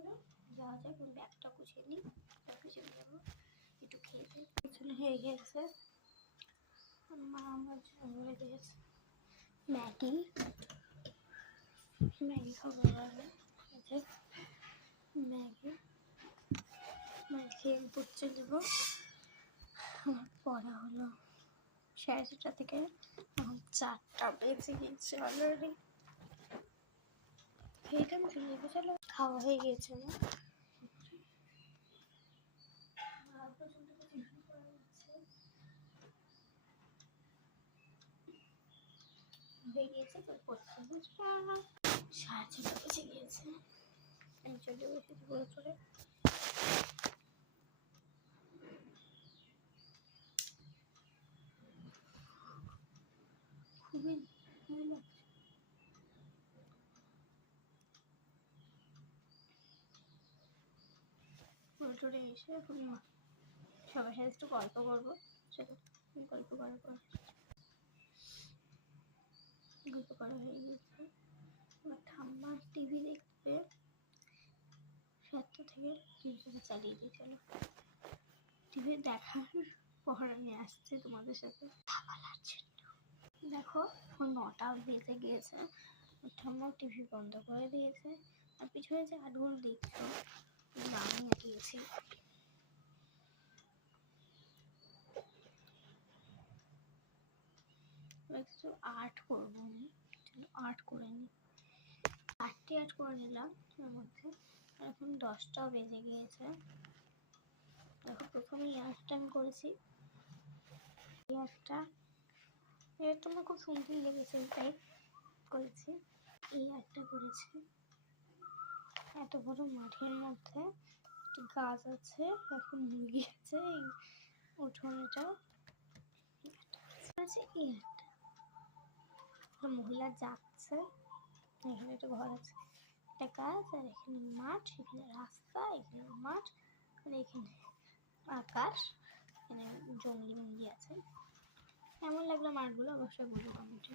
চলো যাওয়া যাক, ব্যাগটা গুছিয়ে নিই, তারপরে চলে যাবো একটু খেতে। পিছনে হয়ে গেছে, মা আমার হয়ে গেছে ম্যাগি খাবো। ম্যাগি খেয়ে পড়তে দেবো। আমার পড়া হলো 4:30 থেকে, এখন 4টা বেজে গিয়েছে অলরেডি। খেয়ে আমি চলে যাবো। চলো, খাওয়া হয়ে গিয়েছে না হয়ে গিয়েছে, তো পড়তে 4:30 বেজে গিয়েছে। আমি চলে বসেছি বই করে। খুবই ভালো লাগছে। বই টরে এসে এখন সবার সাথে একটু গল্প করবো। চলো গল্প করা হয়ে গেছে। আমার ঠাম্মা টিভি দেখবে, 7টা থেকে টিভিটা চালিয়ে দিয়ে। চলো টিভি দেখার পর আমি আসছি তোমাদের সাথে বলার জন্য। দেখো এখন 9টা বেজে গিয়েছে, ঠাম্মা টিভি বন্ধ করে দিয়েছে। আর পিছনে যে আর্টগুলো দেখছো আমি দিয়েছি। একটু আর্ট করবো, আমি আর্ট করে নিই। 8টি আর্ট করে নিলাম এর মধ্যে। এখন 10টা বেজে গিয়েছে। দেখো প্রথমে এই আর্টটা আমি করেছি। এই আর্টটা আমার খুব সুন্দর লেগেছে, তাই করেছি। এই আর্টটা করেছি এত বড় মাঠের মধ্যে একটি গাছ আছে, একটা মুরগি আছে, এই উঠোনটা এই একটা মহিলা যাচ্ছে, এখানে একটা ঘর আছে, একটা গাছ, আর এখানে মাঠ, এখানে রাস্তা, এখানে মাঠ, আর এখানে আকাশ, এখানে জঙ্গলি আছে। কেমন লাগলো মাঠগুলো অবশ্যই বলবো কমেন্টে।